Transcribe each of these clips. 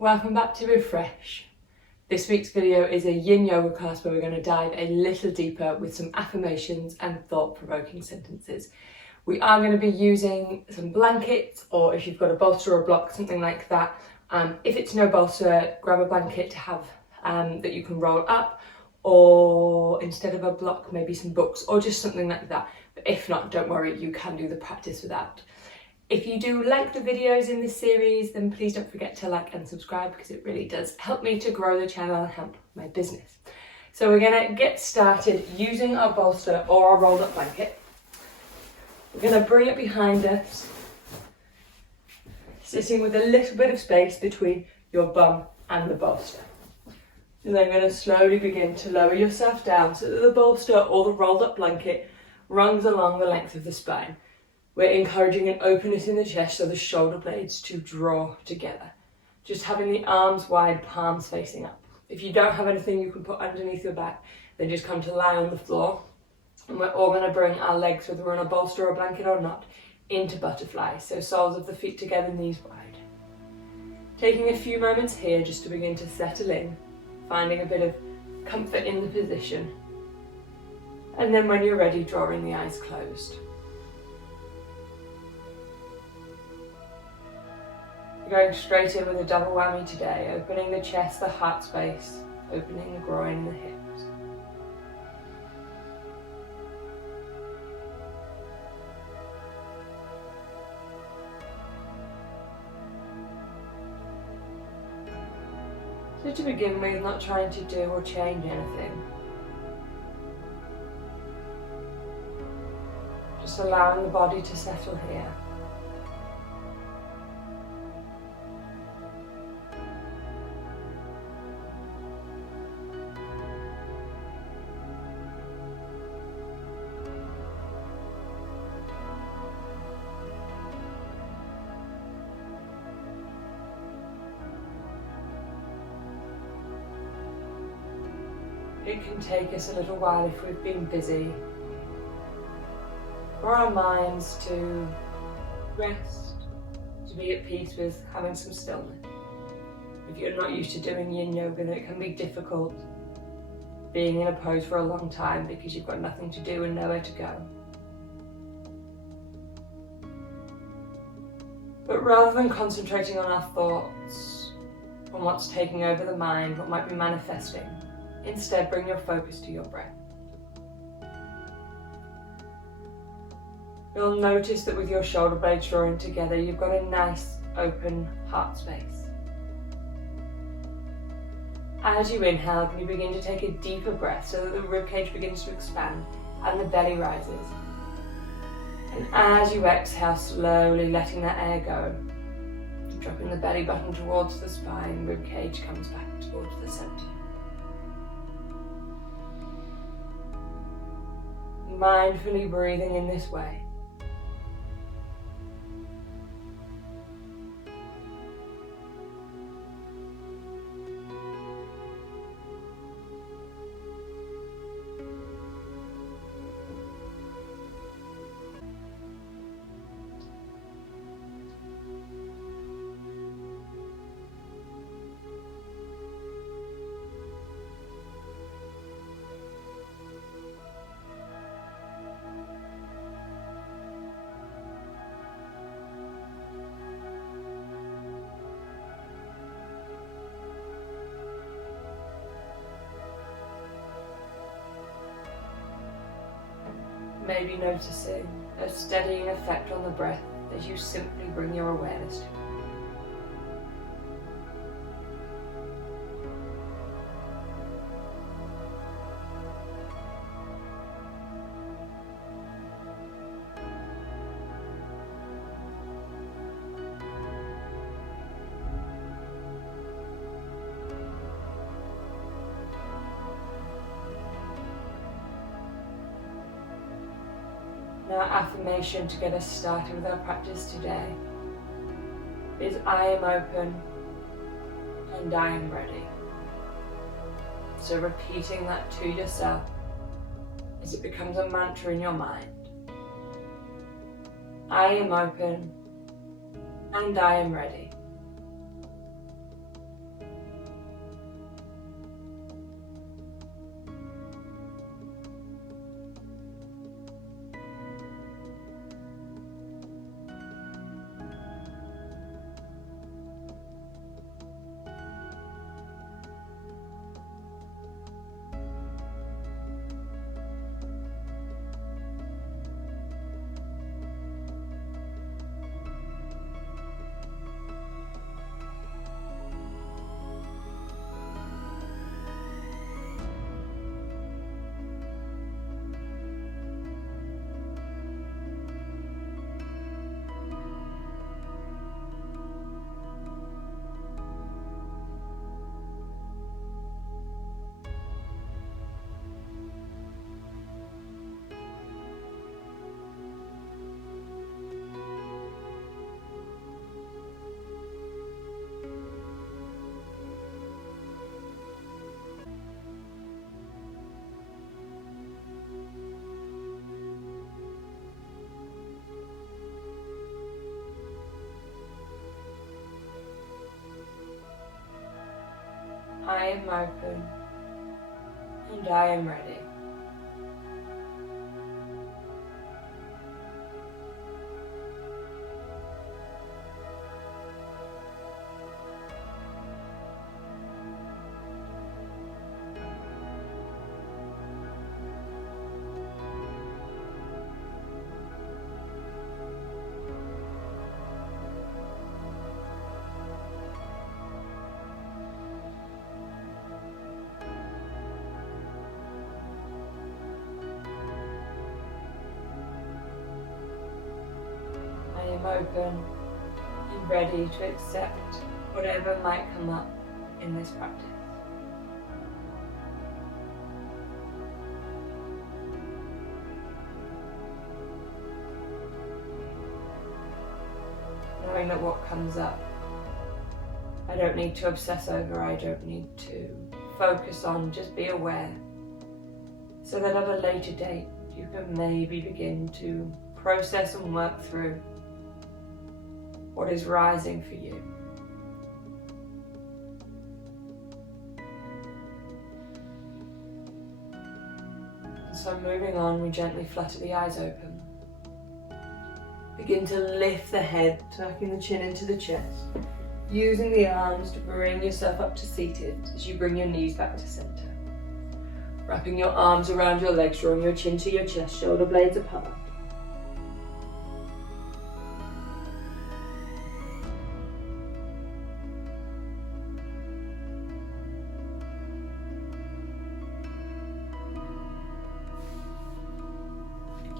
Welcome back to Refresh. This week's video is a yin yoga class where we're going to dive a little deeper with some affirmations and thought-provoking sentences. We are going to be using some blankets, or if you've got a bolster or a block, something like that. If it's no bolster, grab a blanket to have that you can roll up, or instead of a block, maybe some books or just something like that. But if not, don't worry, you can do the practice without. If you do like the videos in this series, then please don't forget to like and subscribe because it really does help me to grow the channel and help my business. So we're going to get started using our bolster or our rolled up blanket. We're going to bring it behind us, sitting with a little bit of space between your bum and the bolster. And then going to slowly begin to lower yourself down so that the bolster or the rolled up blanket runs along the length of the spine. We're encouraging an openness in the chest so the shoulder blades to draw together. Just having the arms wide, palms facing up. If you don't have anything you can put underneath your back, then just come to lie on the floor. And we're all going to bring our legs, whether we're on a bolster or a blanket or not, into butterfly. So soles of the feet together, knees wide. Taking a few moments here just to begin to settle in, finding a bit of comfort in the position. And then when you're ready, drawing the eyes closed. Going straight in with a double whammy today, opening the chest, the heart space, opening the groin, the hips. So to begin with, not trying to do or change anything. Just allowing the body to settle here. It can take us a little while if we've been busy for our minds to rest, to be at peace with having some stillness. If you're not used to doing yin yoga, then it can be difficult being in a pose for a long time because you've got nothing to do and nowhere to go. But rather than concentrating on our thoughts, on what's taking over the mind, what might be manifesting, instead, bring your focus to your breath. You'll notice that with your shoulder blades drawing together, you've got a nice open heart space. As you inhale, can you begin to take a deeper breath so that the ribcage begins to expand and the belly rises. And as you exhale, slowly letting that air go, dropping the belly button towards the spine, ribcage comes back towards the center. Mindfully breathing in this way. Maybe noticing a steadying effect on the breath as you simply bring your awareness to it. Now, affirmation to get us started with our practice today is I am open and I am ready. So repeating that to yourself as it becomes a mantra in your mind. I am open and I am ready. I am open and I am ready. I am open and ready to accept whatever might come up in this practice. Knowing that what comes up, I don't need to obsess over, I don't need to focus on, just be aware. So that at a later date, you can maybe begin to process and work through what is rising for you. And so moving on, we gently flutter the eyes open. Begin to lift the head, tucking the chin into the chest, using the arms to bring yourself up to seated as you bring your knees back to center. Wrapping your arms around your legs, drawing your chin to your chest, shoulder blades apart.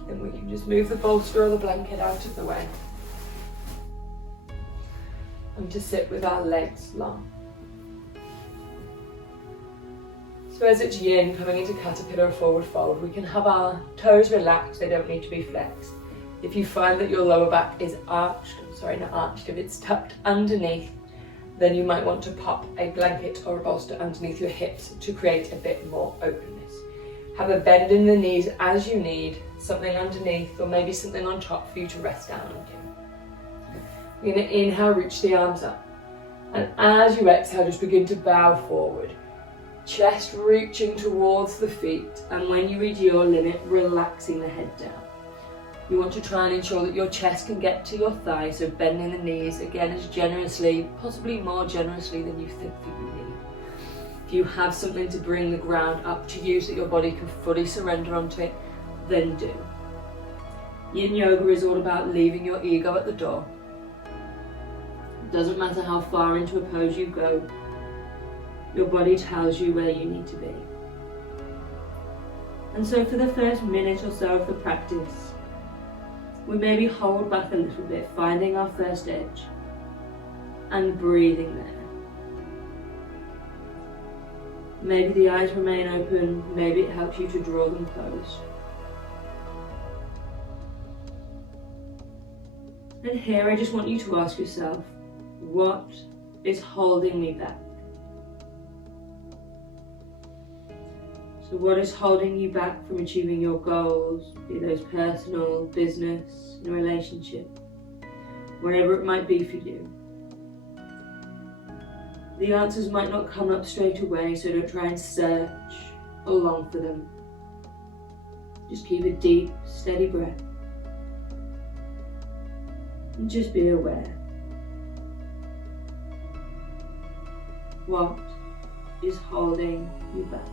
Then we can just move the bolster or the blanket out of the way. And to sit with our legs long. So as it's yin coming into caterpillar or forward fold, we can have our toes relaxed, they don't need to be flexed. If you find that your lower back is arched, if it's tucked underneath, then you might want to pop a blanket or a bolster underneath your hips to create a bit more openness. Have a bend in the knees as you need, something underneath or maybe something on top for you to rest down onto. You're going to inhale, reach the arms up. And as you exhale, just begin to bow forward. Chest reaching towards the feet. And when you reach your limit, relaxing the head down. You want to try and ensure that your chest can get to your thigh, so bending the knees again as generously, possibly more generously than you think that you need. If you have something to bring the ground up to you so that your body can fully surrender onto it, then do. Yin yoga is all about leaving your ego at the door. It doesn't matter how far into a pose you go, your body tells you where you need to be. And so for the first minute or so of the practice, we maybe hold back a little bit, finding our first edge and breathing there. Maybe the eyes remain open, maybe it helps you to draw them closed. And here I just want you to ask yourself, what is holding me back? So what is holding you back from achieving your goals, be those personal, business, in a relationship, whatever it might be for you? The answers might not come up straight away, so don't try and search or long for them. Just keep a deep, steady breath. And just be aware. What is holding you back?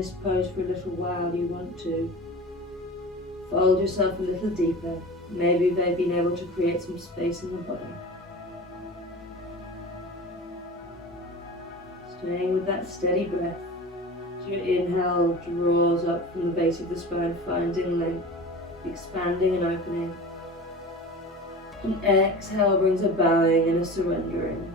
this pose for a little while, you want to fold yourself a little deeper. Maybe they've been able to create some space in the body. Staying with that steady breath. As your inhale draws up from the base of the spine, finding length, expanding and opening. And exhale brings a bowing and a surrendering.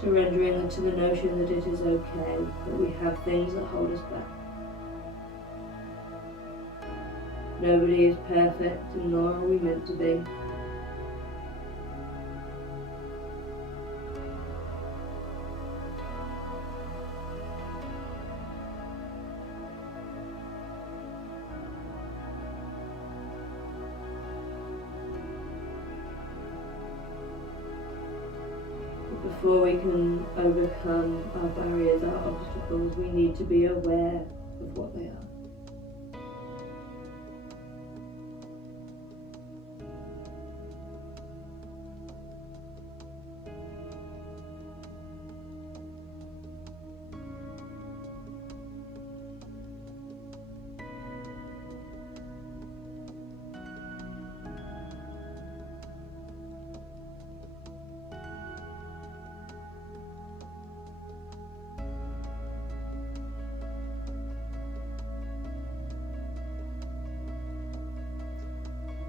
Surrendering to the notion that it is okay, that we have things that hold us back. Nobody is perfect, and nor are we meant to be. Before we can overcome our barriers, our obstacles, we need to be aware of what they are.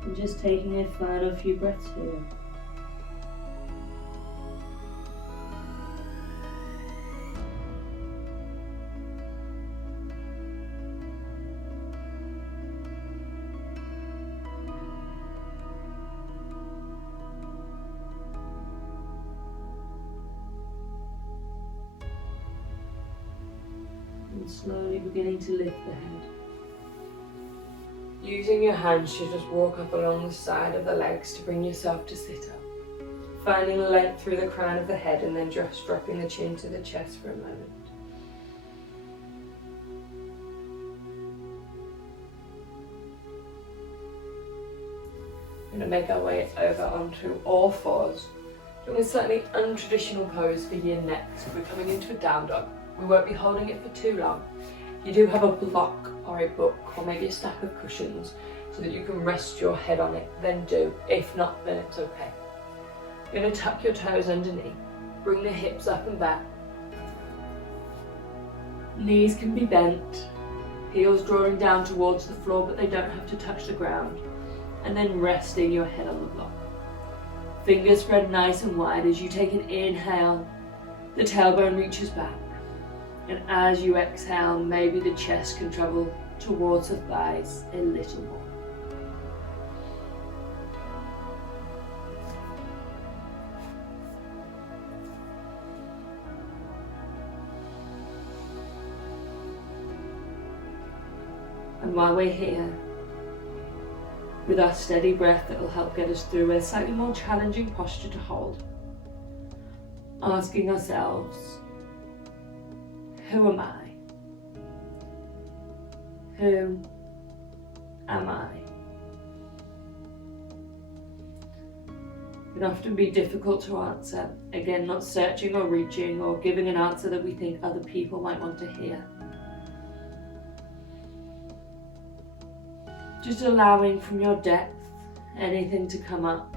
And just taking a final few breaths here. And slowly beginning to lift the head. Using your hands to just walk up along the side of the legs to bring yourself to sit up. Finding length through the crown of the head and then just dropping the chin to the chest for a moment. We're going to make our way over onto all fours. Doing a slightly untraditional pose for your next. We're coming into a down dog. We won't be holding it for too long. You do have a block or a book or maybe a stack of cushions so that you can rest your head on it, then do. If not, then it's okay. You're going to tuck your toes underneath, bring the hips up and back. Knees can be bent, heels drawing down towards the floor but they don't have to touch the ground. And then resting your head on the block. Fingers spread nice and wide as you take an inhale, the tailbone reaches back. And as you exhale, maybe the chest can travel towards the thighs a little more. And while we're here, with our steady breath that will help get us through a slightly more challenging posture to hold, asking ourselves, who am I? Who am I? It can often be difficult to answer. Again, not searching or reaching or giving an answer that we think other people might want to hear. Just allowing from your depth anything to come up.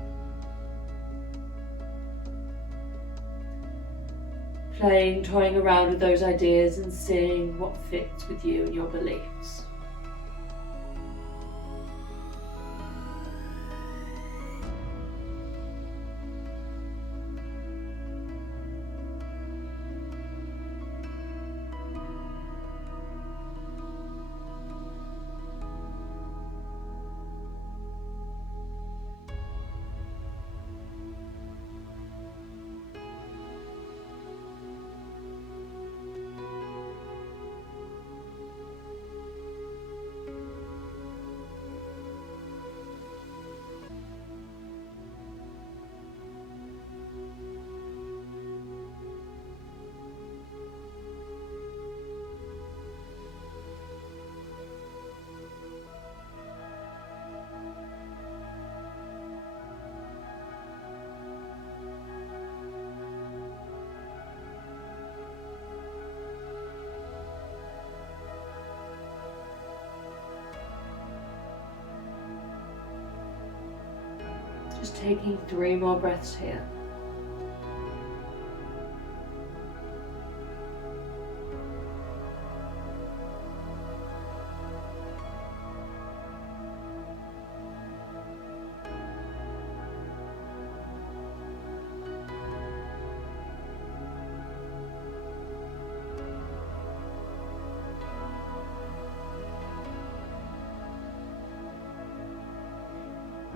Playing, toying around with those ideas and seeing what fits with you and your beliefs. Just taking 3 more breaths here.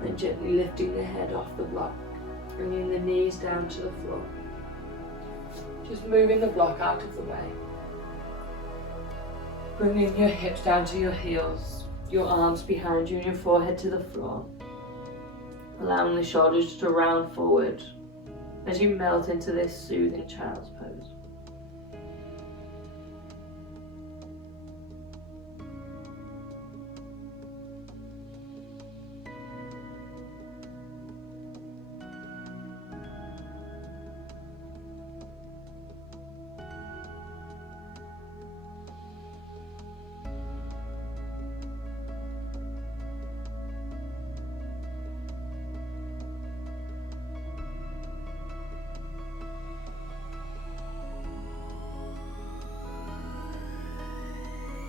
And gently lifting the head off the block, bringing the knees down to the floor. Just moving the block out of the way. Bringing your hips down to your heels, Your arms behind you and your forehead to the floor. Allowing the shoulders to round forward as you melt into this soothing child's pose.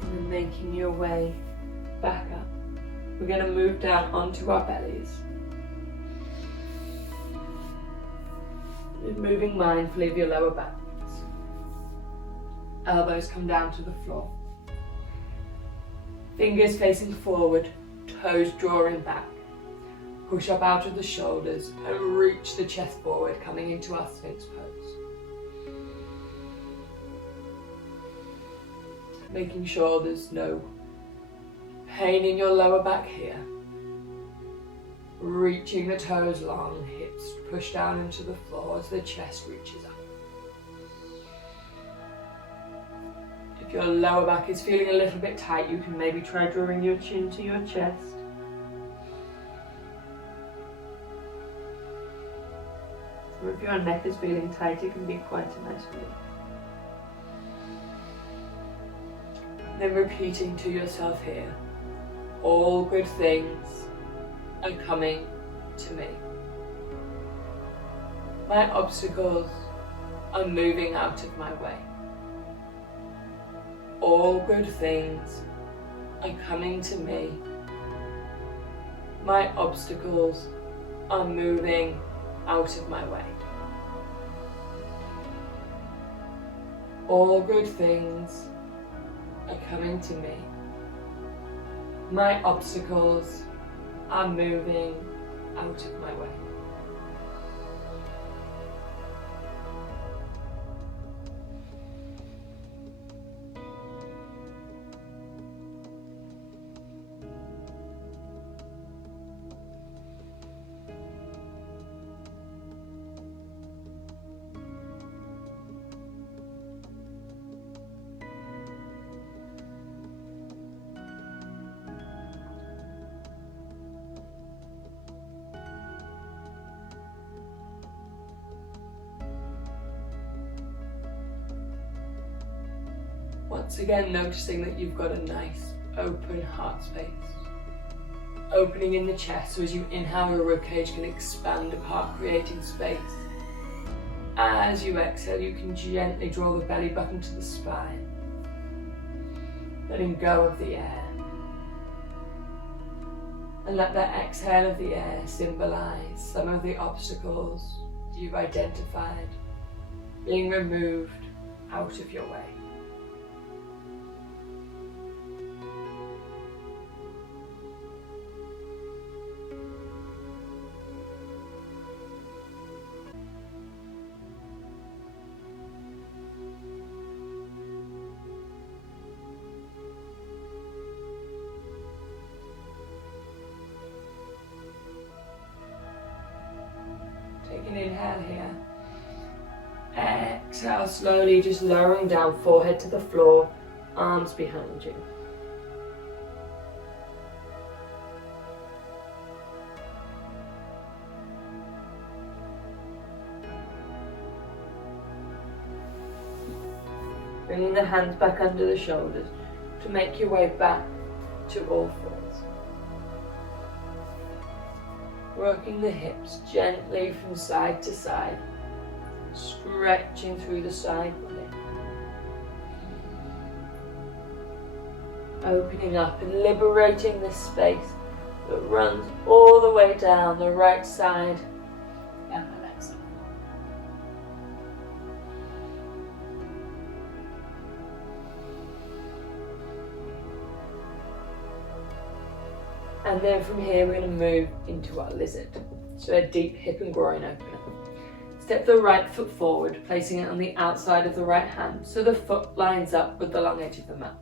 And making your way back up. We're going to move down onto our bellies. Just moving mindfully of your lower back. Elbows come down to the floor. Fingers facing forward, toes drawing back. Push up out of the shoulders and reach the chest forward, coming into our Sphinx pose. Making sure there's no pain in your lower back here. Reaching the toes long, hips push down into the floor as the chest reaches up. If your lower back is feeling a little bit tight, you can maybe try drawing your chin to your chest. Or if your neck is feeling tight, it can be quite a nice relief. Then repeating to yourself here, all good things are coming to me. My obstacles are moving out of my way. All good things are coming to me. My obstacles are moving out of my way. All good things are coming to me. My obstacles are moving out of my way. Once again, noticing that you've got a nice open heart space. Opening in the chest, so as you inhale, your ribcage can expand apart, creating space. As you exhale, you can gently draw the belly button to the spine. Letting go of the air. And let that exhale of the air symbolize some of the obstacles you've identified being removed out of your way. Take an inhale here. Exhale slowly, just lowering down, forehead to the floor, arms behind you. Bringing the hands back under the shoulders to make your way back to all fours. Rocking the hips gently from side to side, stretching through the side body. Opening up and liberating this space that runs all the way down the right side and the left side. And then from here we're going to move into our lizard. So a deep hip and groin opener. Step the right foot forward, placing it on the outside of the right hand so the foot lines up with the long edge of the mat.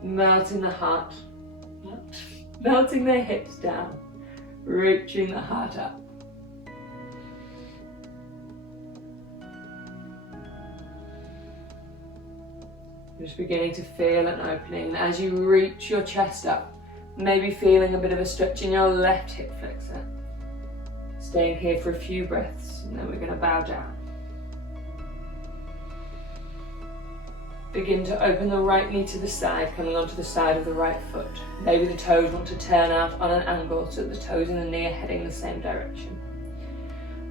Melting the heart, melting the hips down, reaching the heart up. Just beginning to feel an opening. As you reach your chest up, maybe feeling a bit of a stretch in your left hip flexor. Staying here for a few breaths, and then we're going to bow down. Begin to open the right knee to the side, coming onto the side of the right foot. Maybe the toes want to turn out on an angle so that the toes and the knee are heading the same direction.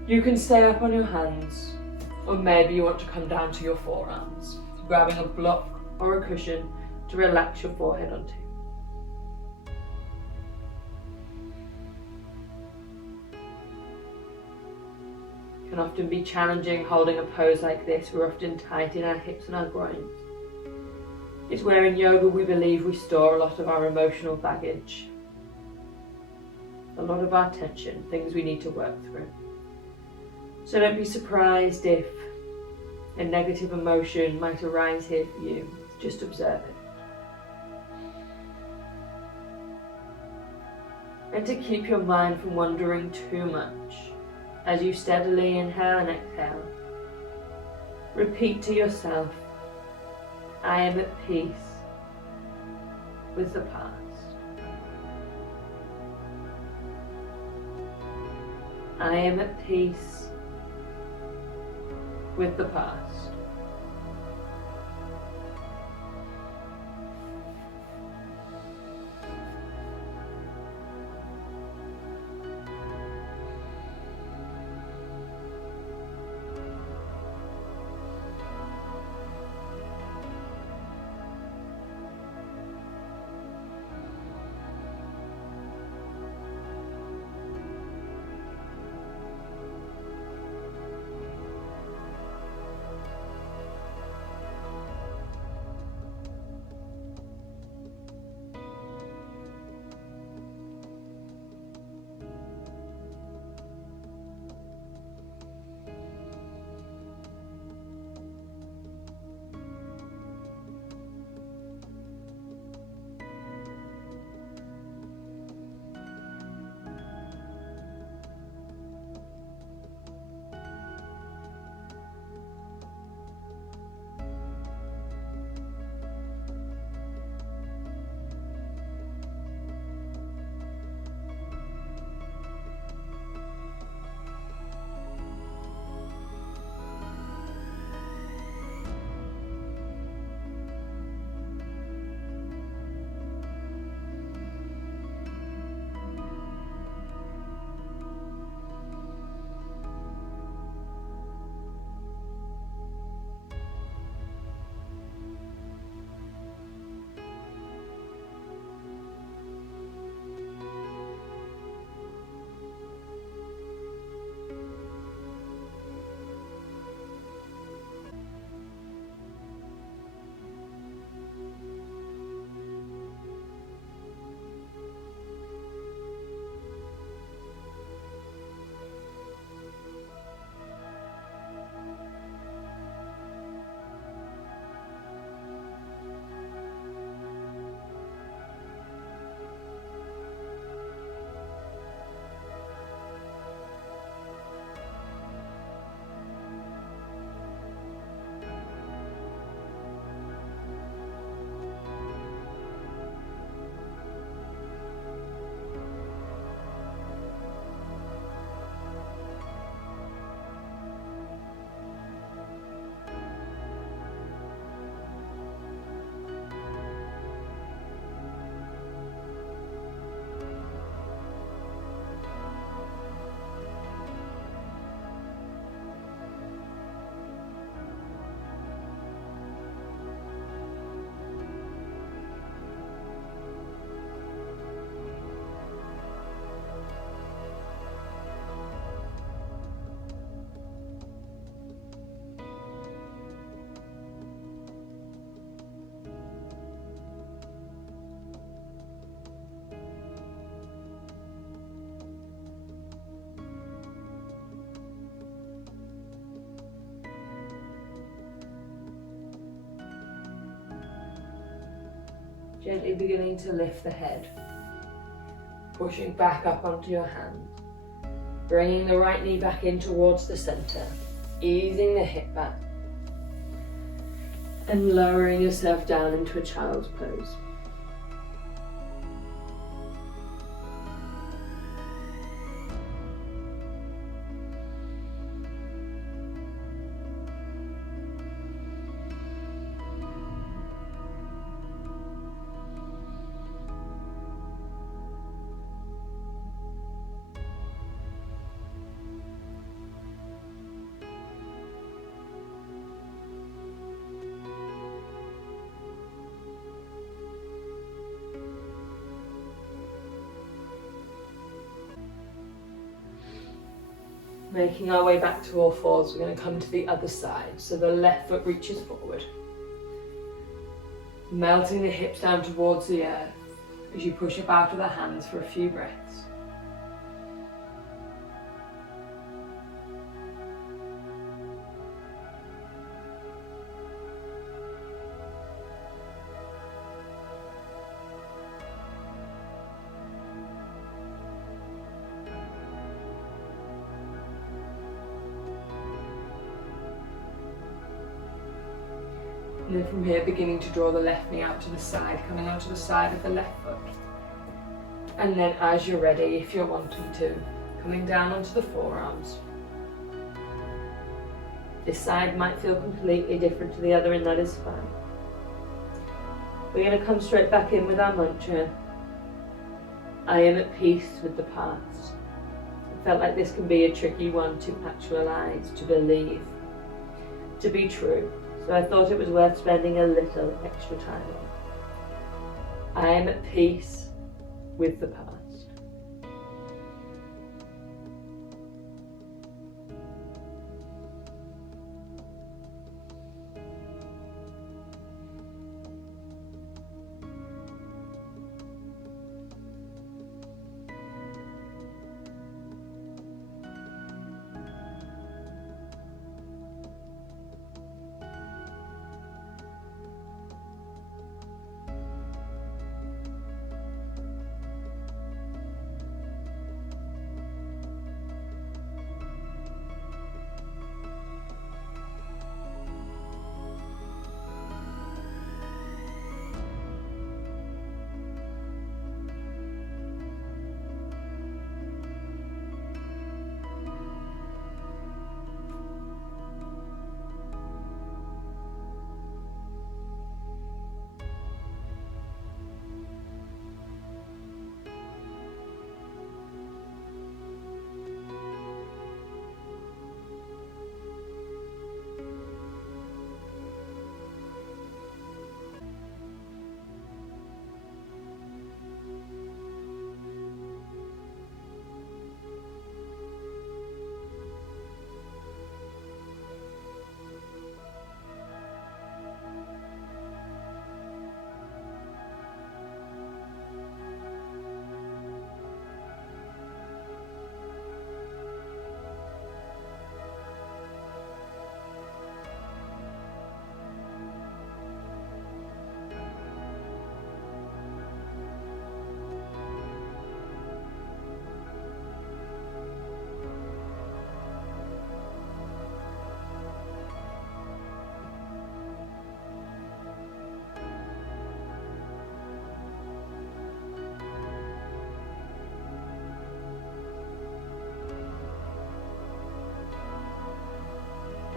You can stay up on your hands, or maybe you want to come down to your forearms, grabbing a block or a cushion to relax your forehead onto. It can often be challenging holding a pose like this. We're often tight in our hips and our groins. It's where in yoga we believe we store a lot of our emotional baggage, a lot of our tension, things we need to work through. So don't be surprised if a negative emotion might arise here for you. Just observe it. And to keep your mind from wandering too much, as you steadily inhale and exhale, repeat to yourself, I am at peace with the past. I am at peace with the past. Gently beginning to lift the head, pushing back up onto your hands, bringing the right knee back in towards the center, easing the hip back, and lowering yourself down into a child's pose. Making our way back to all fours, we're going to come to the other side. So the left foot reaches forward, melting the hips down towards the earth as you push up out of the hands for a few breaths. And then from here, beginning to draw the left knee out to the side, coming onto the side of the left foot. And then as you're ready, if you're wanting to, coming down onto the forearms. This side might feel completely different to the other, and that is fine. We're going to come straight back in with our mantra. I am at peace with the past. I felt like this can be a tricky one to actualize, to believe, to be true. So I thought it was worth spending a little extra time on. I am at peace with the past.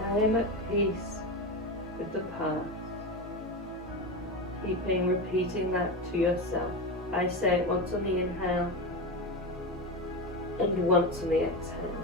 I am at peace with the past. Repeating that to yourself. I say it once on the inhale and once on the exhale.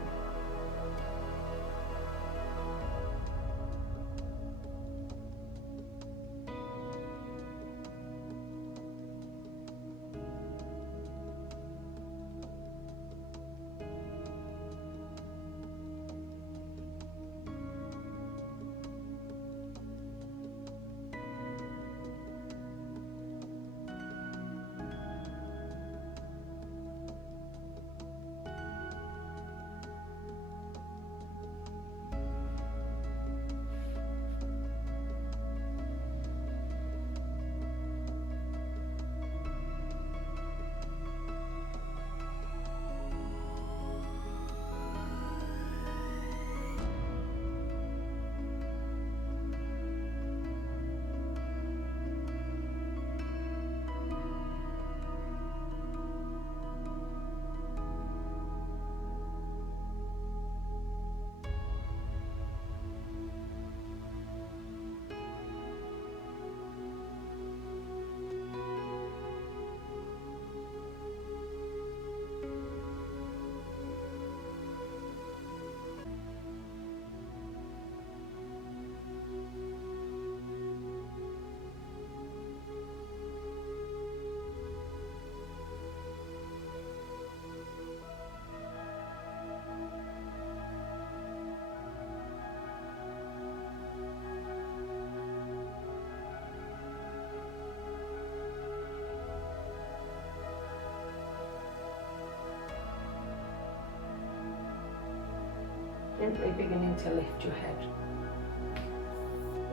Gently beginning to lift your head.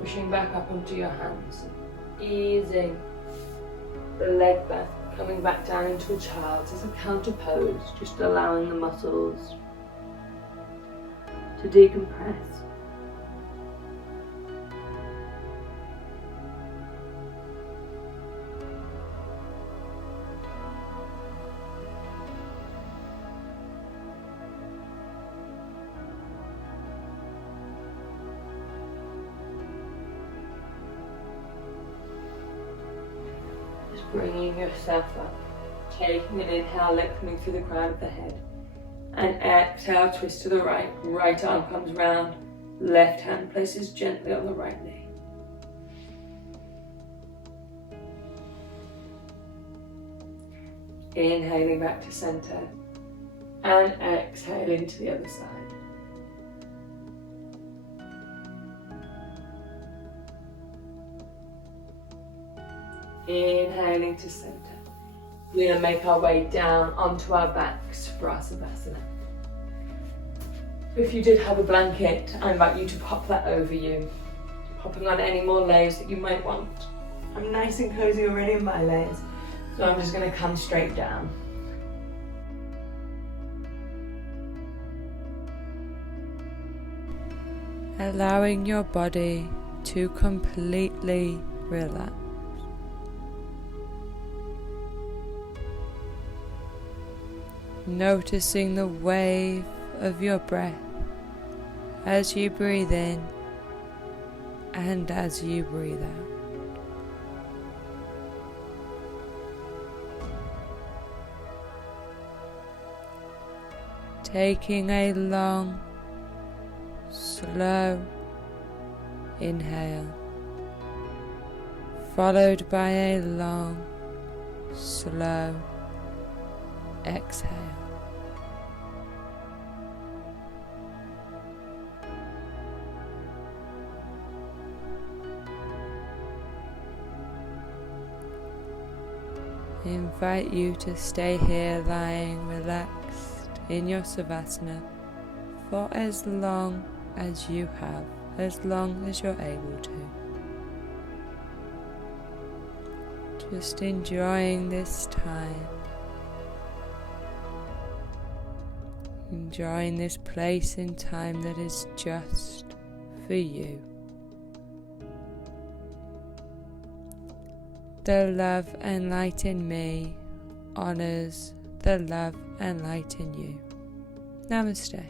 Pushing back up onto your hands. Easing the leg back, coming back down into a child's as a counter pose, just allowing the muscles to decompress. Bringing yourself up, taking an inhale, lengthening through the crown of the head, and exhale, twist to the right, right arm comes round, left hand places gently on the right knee. Inhaling back to center, and exhaling to the other side. Inhaling to center. We're going to make our way down onto our backs for our Savasana. If you did have a blanket, I invite you to pop that over you, popping on any more layers that you might want. I'm nice and cozy already in my layers, so I'm just going to come straight down. Allowing your body to completely relax. Noticing the wave of your breath as you breathe in and as you breathe out. Taking a long, slow inhale, followed by a long, slow exhale. I invite you to stay here lying relaxed in your Savasana for as long as you have, as long as you're able to. Just enjoying this time. Enjoying this place in time that is just for you. The love and light in me honors the love and light in you. Namaste.